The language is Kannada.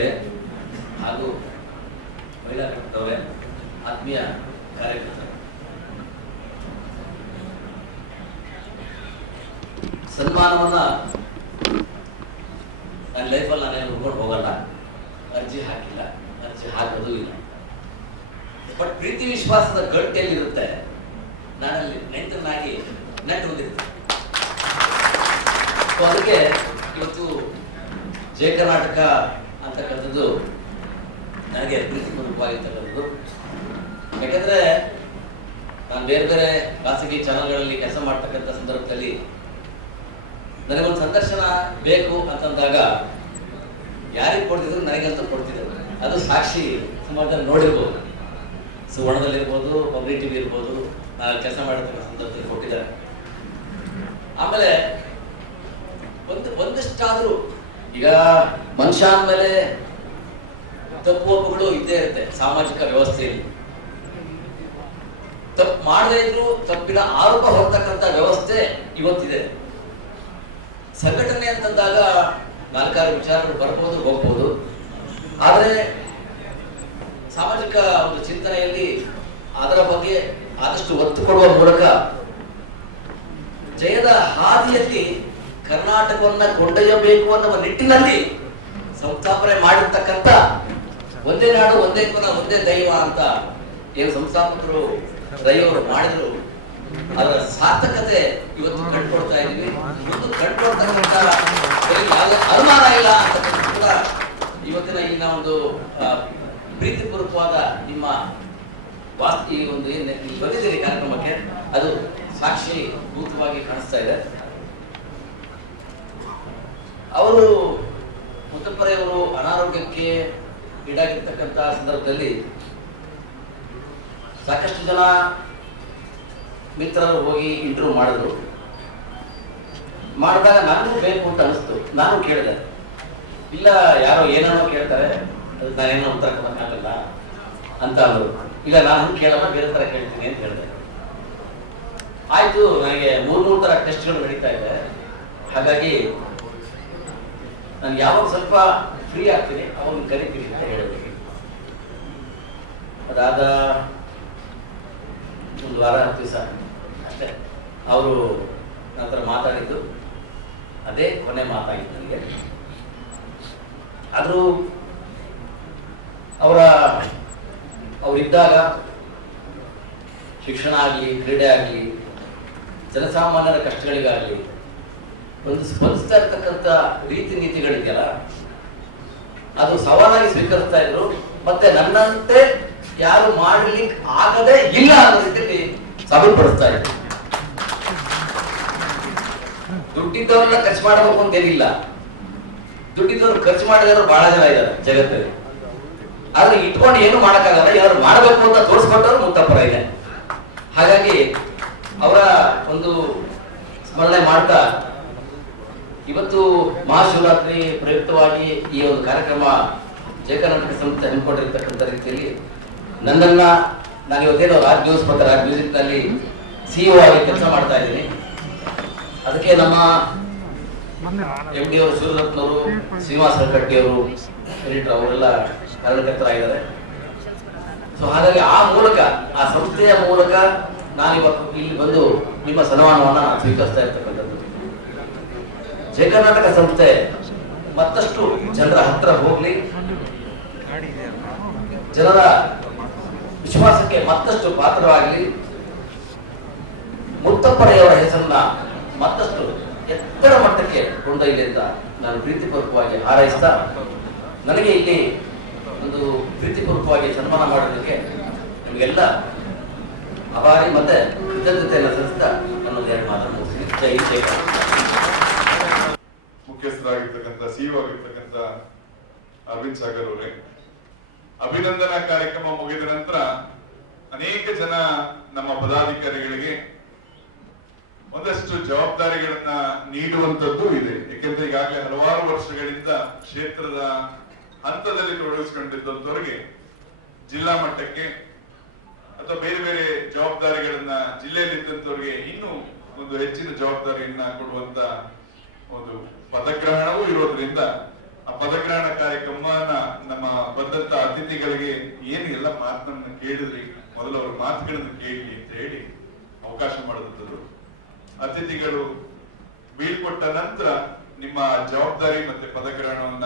ಗಣ್ಯರೇ ಹಾಗೂ ಮಹಿಳಾ ಘಟಕದವರೇ, ಆತ್ಮೀಯ ಕಾರ್ಯಕರ್ತರು, ಸನ್ಮಾನವನ್ನ ನನ್ನ ಲೈಫಲ್ಲಿ ನಾನೇನು ಹುಡ್ಕೊಂಡು ಹೋಗಲ್ಲ, ಅರ್ಜಿ ಹಾಕಿಲ್ಲ, ಅರ್ಜಿ ಹಾಕೋದು ಇಲ್ಲ. ಬಟ್ ಪ್ರೀತಿ ವಿಶ್ವಾಸದ ಗಟ್ಟಿಯಲ್ಲಿರುತ್ತೆ, ನಾನಲ್ಲಿ ನೆಂಟನಾಗಿ ನೆಟ್ಟು ಹೋಗಿರ್ತೀನಿ. ಅದಕ್ಕೆ ಇವತ್ತು ಜಯ ಕರ್ನಾಟಕ ಅಂತಕ್ಕಂಥದ್ದು ನನಗೆ ಪ್ರೀತಿಪೂರ್ವಕವಾಗಿರ್ತಕ್ಕಂಥದ್ದು. ಯಾಕೆಂದ್ರೆ ನಾನು ಬೇರೆ ಬೇರೆ ಖಾಸಗಿ ಚಾನಲ್ಗಳಲ್ಲಿ ಕೆಲಸ ಮಾಡ್ತಕ್ಕಂಥ ಸಂದರ್ಭದಲ್ಲಿ ನನಗೊಂದು ಸಂದರ್ಶನ ಬೇಕು ಅಂತಂದಾಗ ಯಾರಿಗೆ ಕೊಡ್ತಿದ್ರು, ನನಗಂತೂ ಕೊಡ್ತಿದ್ರು. ಅದು ಸಾಕ್ಷಿ ಸುಮಾರು ನೋಡಿರ್ಬೋದು, ಸುವರ್ಣದಲ್ಲಿರ್ಬೋದು, ಪಬ್ಲಿಕ್ ಟಿವಿ ಇರ್ಬೋದು, ನಾನು ಕೆಲಸ ಮಾಡಿರ್ತಕ್ಕಂಥ ಸಂದರ್ಭದಲ್ಲಿ ಕೊಟ್ಟಿದ್ದಾರೆ. ಆಮೇಲೆ ಒಂದಿಷ್ಟಾದ್ರೂ ಈಗ ಮನುಷ್ಯ ಅಂದಮೇಲೆ ತಪ್ಪು ಒಪ್ಪುಗಳು ಇದ್ದೇ ಇರುತ್ತೆ ಸಾಮಾಜಿಕ ವ್ಯವಸ್ಥೆಯಲ್ಲಿ. ತಪ್ಪು ಮಾಡದೇ ಇದ್ರು ತಪ್ಪಿನ ಆರೋಪ ಹೊರತಕ್ಕಂಥ ವ್ಯವಸ್ಥೆ ಇವತ್ತಿದೆ. ಸಂಘಟನೆ ಅಂತಂದಾಗ ನಾಲ್ಕಾರು ವಿಚಾರಗಳು ಬರ್ಬೋದು, ಹೋಗ್ಬೋದು. ಆದರೆ ಸಾಮಾಜಿಕ ಒಂದು ಚಿಂತನೆಯಲ್ಲಿ ಅದರ ಬಗ್ಗೆ ಆದಷ್ಟು ಒತ್ತು ಕೊಡುವ ಮೂಲಕ ಜಯದ ಹಾದಿಯಲ್ಲಿ ಕರ್ನಾಟಕವನ್ನ ಕೊಂಡೊಯ್ಯಬೇಕು ಅನ್ನುವ ನಿಟ್ಟಿನಲ್ಲಿ ಸಂಸ್ಥಾಪನೆ ಮಾಡಿರ್ತಕ್ಕಂಥ ಒಂದೇ ನಾಡು ಒಂದೇ ಕುಲ ಒಂದೇ ದೈವ ಅಂತ ಏನು ಸಂಸ್ಥಾಪಕರು ದೈವರು ಮಾಡಿದ್ರು, ಅದರ ಸಾರ್ಥಕತೆ ಇವತ್ತು ಕಂಡುಕೊಳ್ತಾ ಇದೀವಿ. ಮುಂದೆ ಕಂಡುಕೊಳ್ತಕ್ಕಂಥ ಅನುಮಾನ ಇಲ್ಲ ಅಂತಕ್ಕಂಥ ಕೂಡ ಇವತ್ತಿನ ಇಲ್ಲಿನ ಒಂದು ಪ್ರೀತಿಪೂರ್ವಕವಾದ ನಿಮ್ಮ ಈ ಒಂದು ಏನು ಬಂದಿದ್ದೀರಿ ಕಾರ್ಯಕ್ರಮಕ್ಕೆ, ಅದು ಸಾಕ್ಷೀಭೂತವಾಗಿ ಕಾಣಿಸ್ತಾ ಇದೆ. ಅವರು ಮುತ್ತಪ್ಪರೆಯವರು ಅನಾರೋಗ್ಯಕ್ಕೆ ಈಡಾಗಿರ್ತಕ್ಕಂಥ ಸಂದರ್ಭದಲ್ಲಿ ಸಾಕಷ್ಟು ಜನ ಮಿತ್ರರು ಹೋಗಿ ಇಂಟರ್ವ್ಯೂ ಮಾಡಿದ್ರು. ಮಾಡಿದಾಗ ನನಗೂ ಬೇಕು ಅಂತ ಅನಿಸ್ತು. ನಾನು ಕೇಳಿದೆ, ಇಲ್ಲ ಯಾರೋ ಏನೇನೋ ಕೇಳ್ತಾರೆ, ಅದಕ್ಕೆ ನಾನೇನೋ ಉತ್ತರ ಕೊಡೋಕ್ಕಾಗಲ್ಲ ಅಂತ ಅಂದರು. ಇಲ್ಲ ನಾನು ಕೇಳಲ್ಲ, ಬೇರೆ ತರ ಕೇಳ್ತೀನಿ ಅಂತ ಹೇಳಿದೆ. ಆಯ್ತು, ನನಗೆ ಮೂರು ತರ ಟೆಸ್ಟ್ಗಳು ನಡೀತಾ ಇದೆ. ಹಾಗಾಗಿ ನಾನು ಯಾವಾಗ ಸ್ವಲ್ಪ ಫ್ರೀ ಆಗ್ತೀನಿ ಅವಾಗ ಕರಿತೀನಿ ಅಂತ ಹೇಳಿದೆ. ಅದಾದ ಒಂದು ವಾರ 10 ದಿವಸ ಅಷ್ಟೇ ಅವರು ನಂತರ ಮಾತಾಡಿದ್ದು ಅದೇ ಕೊನೆ ಮಾತಾಗಿತ್ತು ನನಗೆ. ಆದರೂ ಅವರಿದ್ದಾಗ ಶಿಕ್ಷಣ ಆಗಲಿ, ಕ್ರೀಡೆ ಆಗಲಿ, ಜನಸಾಮಾನ್ಯರ ಕಷ್ಟಗಳಿಗಾಗಲಿ ಒಂದು ಸ್ಪಂದಿಸ್ತಾ ಇರ್ತಕ್ಕಂಥ ರೀತಿ ನೀತಿಗಳಿದೆಯಲ್ಲ, ಅದು ಸವಾಲಾಗಿ ಸ್ವೀಕರಿಸ್ತಾ ಇದ್ರು. ಮತ್ತೆ ನನ್ನಂತೆ ಯಾರು ಮಾಡಲಿಕ್ಕೆ ಆಗದೇ ಇಲ್ಲ ಅನ್ನೋ ರೀತಿಯಲ್ಲಿ ಸಾಬೀತುಪಡಿಸ್ತಾ ಇದ್ರು. ದುಡ್ಡಿದ್ದವ್ರನ್ನ ಖರ್ಚು ಮಾಡಬೇಕು ಅಂತೇನಿಲ್ಲ, ದುಡ್ಡಿದ್ದವ್ರು ಖರ್ಚು ಮಾಡಿದವರು ಬಹಳ ಜನ ಇದ್ದಾರೆ ಜಗತ್ತಲ್ಲಿ. ಆದ್ರೆ ಇಟ್ಕೊಂಡು ಏನು ಮಾಡಕ್ಕಾಗಲ್ಲ, ಯಾರು ಮಾಡಬೇಕು ಅಂತ ತೋರಿಸ್ಕೊಟ್ಟವ್ರು ಮುತ್ತಪ್ಪರ ಇದೆ. ಹಾಗಾಗಿ ಅವರ ಒಂದು ಸ್ಮರಣೆ ಮಾಡ್ತಾ ಇವತ್ತು ಮಹಾಶಿವರಾತ್ರಿ ಪ್ರಯುಕ್ತವಾಗಿ ಈ ಒಂದು ಕಾರ್ಯಕ್ರಮ ಜಯ ಕರ್ನಾಟಕ ಸಂಸ್ಥೆ ಹಮ್ಮಿಕೊಂಡಿರ್ತಕ್ಕಂಥ ರೀತಿಯಲ್ಲಿ ನನ್ನನ್ನ, ನಾನು ಇವತ್ತೇನೋ ರಾಜ್ ನ್ಯೂಸ್ ಮತ್ತು ರಾಜ್ ಮ್ಯೂಸಿಕ್ ನಲ್ಲಿ ಸಿಇಒ ಆಗಿ ಕೆಲಸ ಮಾಡ್ತಾ ಇದ್ದೀನಿ. ಅದಕ್ಕೆ ನಮ್ಮ MD ಅವರು ಸೂರ್ಯರತ್ನವರು, ಶ್ರೀನಿವಾಸ ಕಟ್ಟಿಯವರು, ಎಡಿಟರ್ ಅವರೆಲ್ಲ ಕಾರ್ಯಕರ್ತರಾಗಿದ್ದಾರೆ. ಸೊ ಹಾಗಾಗಿ ಆ ಮೂಲಕ, ಆ ಸಂಸ್ಥೆಯ ಮೂಲಕ ನಾನಿವತ್ತು ಇಲ್ಲಿ ಬಂದು ನಿಮ್ಮ ಸನ್ಮಾನವನ್ನ ಸ್ವೀಕರಿಸ್ತಾ ಇರ್ತಕ್ಕಂಥದ್ದು. ಜಯ ಕರ್ನಾಟಕ ಸಂಸ್ಥೆ ಮತ್ತಷ್ಟು ಜನರ ಹತ್ರ ಹೋಗ್ಲಿ, ಜನರ ವಿಶ್ವಾಸಕ್ಕೆ ಮತ್ತಷ್ಟು ಪಾತ್ರವಾಗಲಿ, ಮುತ್ತಪ್ಪರೆಯವರ ಹೆಸರನ್ನ ಮತ್ತಷ್ಟು ಎತ್ತರ ಮಟ್ಟಕ್ಕೆ ಕೊಂಡೊಯ್ಯಲಿ ಅಂತ ನಾನು ಪ್ರೀತಿಪೂರ್ವಕವಾಗಿ ಹಾರೈಸ್ತಾ, ನನಗೆ ಇಲ್ಲಿ ಒಂದು ಪ್ರೀತಿಪೂರ್ವಕವಾಗಿ ಸನ್ಮಾನ ಮಾಡೋದಕ್ಕೆ ನಿಮಗೆಲ್ಲ ಆಭಾರಿ ಮತ್ತೆ ಕೃತಜ್ಞತೆಯನ್ನು ಸಲ್ಲಿಸ್ತಾ ನನ್ನೊಂದು 2 ಮಾತನ್ನು ಮುಗಿಸ್ತೀನಿ. ಜೈ ಜಯ. ಮುಖ್ಯಸ್ಥರಾಗಿರ್ತಕ್ಕಂಥ ಸಿಇಒ ಆಗಿರ್ತಕ್ಕಂಥ ಅರವಿಂದ್ ಸಾಗರ್ ಅವರೇ, ಅಭಿನಂದನಾ ಕಾರ್ಯಕ್ರಮ ಮುಗಿದ ನಂತರ ಅನೇಕ ಜನ ನಮ್ಮ ಪದಾಧಿಕಾರಿಗಳಿಗೆ ಒಂದಷ್ಟು ಜವಾಬ್ದಾರಿಗಳನ್ನ ನೀಡುವಂತದ್ದು ಇದೆ. ಯಾಕೆಂದ್ರೆ ಈಗಾಗಲೇ ಹಲವಾರು ವರ್ಷಗಳಿಂದ ಕ್ಷೇತ್ರದ ಹಂತದಲ್ಲಿ ತೊಡಗಿಸಿಕೊಂಡಿದ್ದಂಥವ್ರಿಗೆ ಜಿಲ್ಲಾ ಮಟ್ಟಕ್ಕೆ ಅಥವಾ ಬೇರೆ ಬೇರೆ ಜವಾಬ್ದಾರಿಗಳನ್ನ ಜಿಲ್ಲೆಯಲ್ಲಿದ್ದಂಥವ್ರಿಗೆ ಇನ್ನೂ ಒಂದು ಹೆಚ್ಚಿನ ಜವಾಬ್ದಾರಿಯನ್ನ ಕೊಡುವಂತ ಒಂದು ಪದಗ್ರಹಣವೂ ಇರೋದ್ರಿಂದ ಆ ಪದಗ್ರಹಣ ಕಾರ್ಯಕ್ರಮನ ಬಂದಂತ ಅತಿಥಿಗಳಿಗೆ ಏನು ಎಲ್ಲ ಮಾತನ್ನ ಕೇಳಿದ್ರಿ, ಮೊದಲು ಅವ್ರ ಮಾತುಗಳನ್ನು ಕೇಳಿ ಅಂತ ಹೇಳಿ ಅವಕಾಶ ಮಾಡಿದ್ರು. ಅತಿಥಿಗಳು ಬೀಳ್ಕೊಟ್ಟ ನಂತರ ನಿಮ್ಮ ಜವಾಬ್ದಾರಿ ಮತ್ತೆ ಪದಗ್ರಹಣವನ್ನ